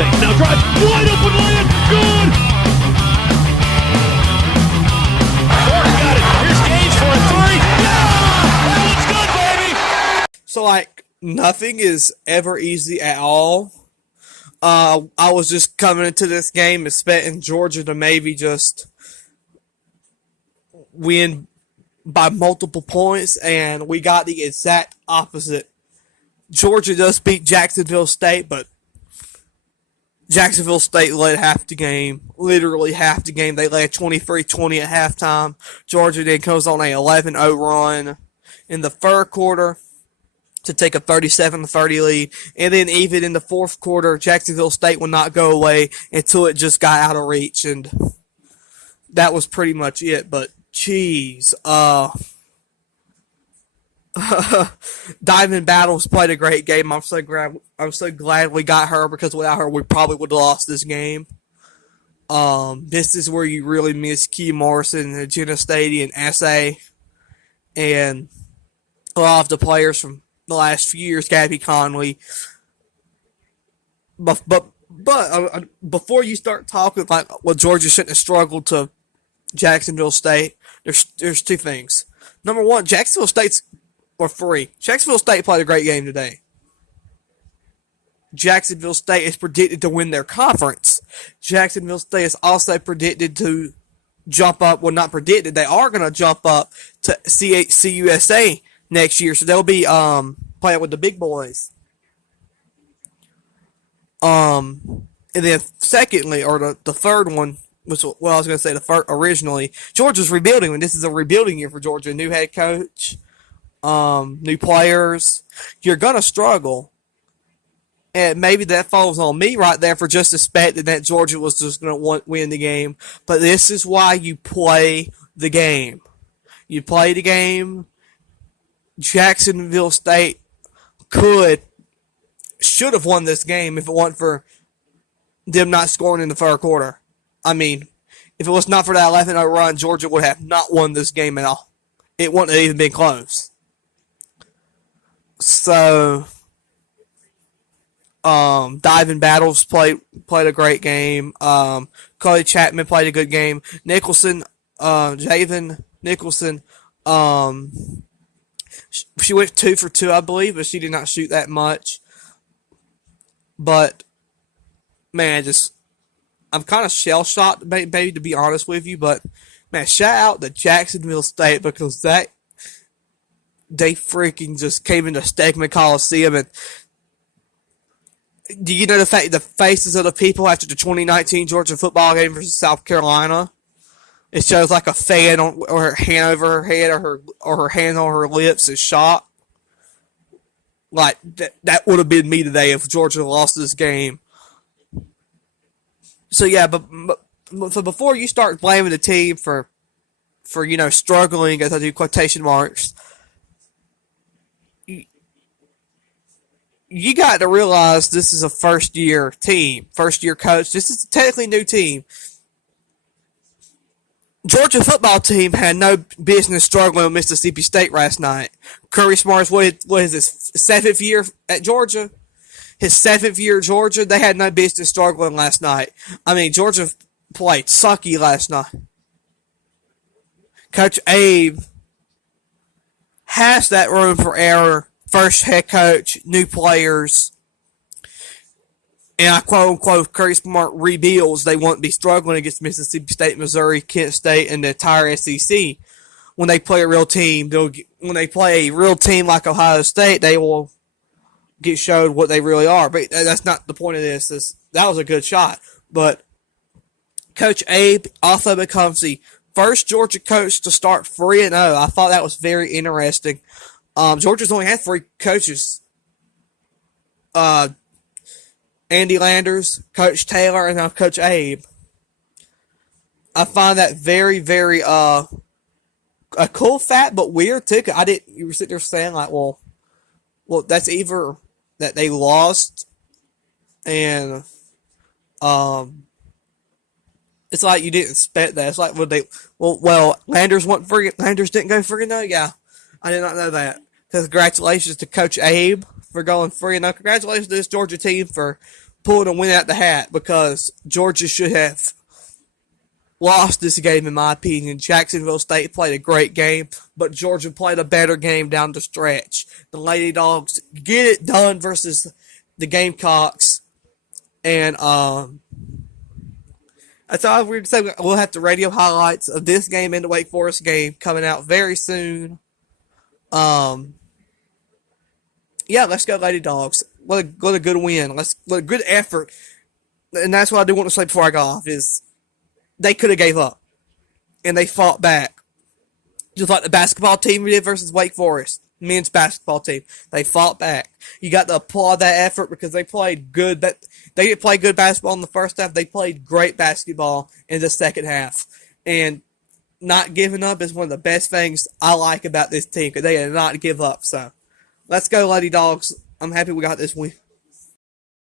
State now drives, wide open layup, good! Ford got it, here's Gage for a three, yeah! That one's good, baby! So, like, nothing is ever easy at all. I was just coming into this game expecting Georgia to maybe just win by multiple points, and we got the exact opposite. Georgia just beat Jacksonville State, but Jacksonville State led half the game, literally half the game. They led 23-20 at halftime. Georgia then goes on a 11-0 run in the third quarter to take a 37-30 lead. And then even in the fourth quarter, Jacksonville State would not go away until it just got out of reach. And that was pretty much it. But, geez, Diamond Battles played a great game. I'm so glad we got her, because without her, we probably would have lost this game. This is where you really miss Key Morrison, Jenna Stady, and S.A. And a lot of the players from the last few years, Gabby Conley. But before you start talking like, well, Georgia shouldn't have struggled to Jacksonville State, there's two things. Number one, Jacksonville State played a great game today. Jacksonville State is predicted to win their conference. Jacksonville State is also predicted to jump up. Well, not predicted. They are going to jump up to CUSA next year, so they'll be playing with the big boys. And then secondly, or the third one, which, well, I was going to say the first, originally, Georgia's rebuilding, and this is a rebuilding year for Georgia. New head coach, new players. You're going to struggle. And maybe that falls on me right there for just suspecting that Georgia was just going to win the game. But this is why you play the game. You play the game. Jacksonville State should have won this game if it wasn't for them not scoring in the third quarter. I mean, if it was not for that 11-0 run, Georgia would have not won this game at all. It wouldn't have even been close. So, Diving Battles played a great game. Chloe Chapman played a good game. Nicholson, Javen Nicholson, she went 2 for 2, I believe, but she did not shoot that much. But, man, I'm kind of shell-shocked, maybe, to be honest with you. But, man, shout out to Jacksonville State, because they freaking just came into Stegman Coliseum. And do you know the faces of the people after the 2019 Georgia football game versus South Carolina? It shows like a fan or her hand over her head, or her hand on her lips is shocked. Like, that would have been me today if Georgia lost this game. So, yeah, so before you start blaming the team for struggling, as I do quotation marks, you got to realize this is a first-year team, first-year coach. This is a technically new team. Georgia football team had no business struggling with Mississippi State last night. Curry Smart's, what is this, 7th year at Georgia? His 7th year at Georgia, they had no business struggling last night. I mean, Georgia played sucky last night. Coach Abe has that room for error. First head coach, new players. And I quote-unquote, Curry Smart rebuilds, they won't be struggling against Mississippi State, Missouri, Kent State, and the entire SEC. When they play a real team, when they play a real team like Ohio State, they will get showed what they really are. But that's not the point of this. That was a good shot. But Coach Abe also becomes the first Georgia coach to start 3-0. I thought that was very interesting. Georgia's only had 3 coaches. Andy Landers, Coach Taylor, and now Coach Abe. I find that very, very a cool fact, but weird too. You were sitting there saying like, well, that's either that they lost, and it's like you didn't expect that. It's like Landers didn't go 3-0. Yeah, I did not know that. Congratulations to Coach Abe for going 3-0. Congratulations to this Georgia team for pulling a win out the hat because Georgia should have lost this game, in my opinion. Jacksonville State played a great game, but Georgia played a better game down the stretch. The Lady Dogs get it done versus the Gamecocks, and that's all we're going to say. We'll have the radio highlights of this game and the Wake Forest game coming out very soon. Yeah, let's go Lady Dogs. What a good win. What a good effort. And that's what I do want to say before I go off is they could have gave up. And they fought back. Just like the basketball team did versus Wake Forest. Men's basketball team. They fought back. You got to applaud that effort because they played good. They didn't play good basketball in the first half. They played great basketball in the second half. And not giving up is one of the best things I like about this team because they did not give up. So, let's go, Lady Dogs. I'm happy we got this win.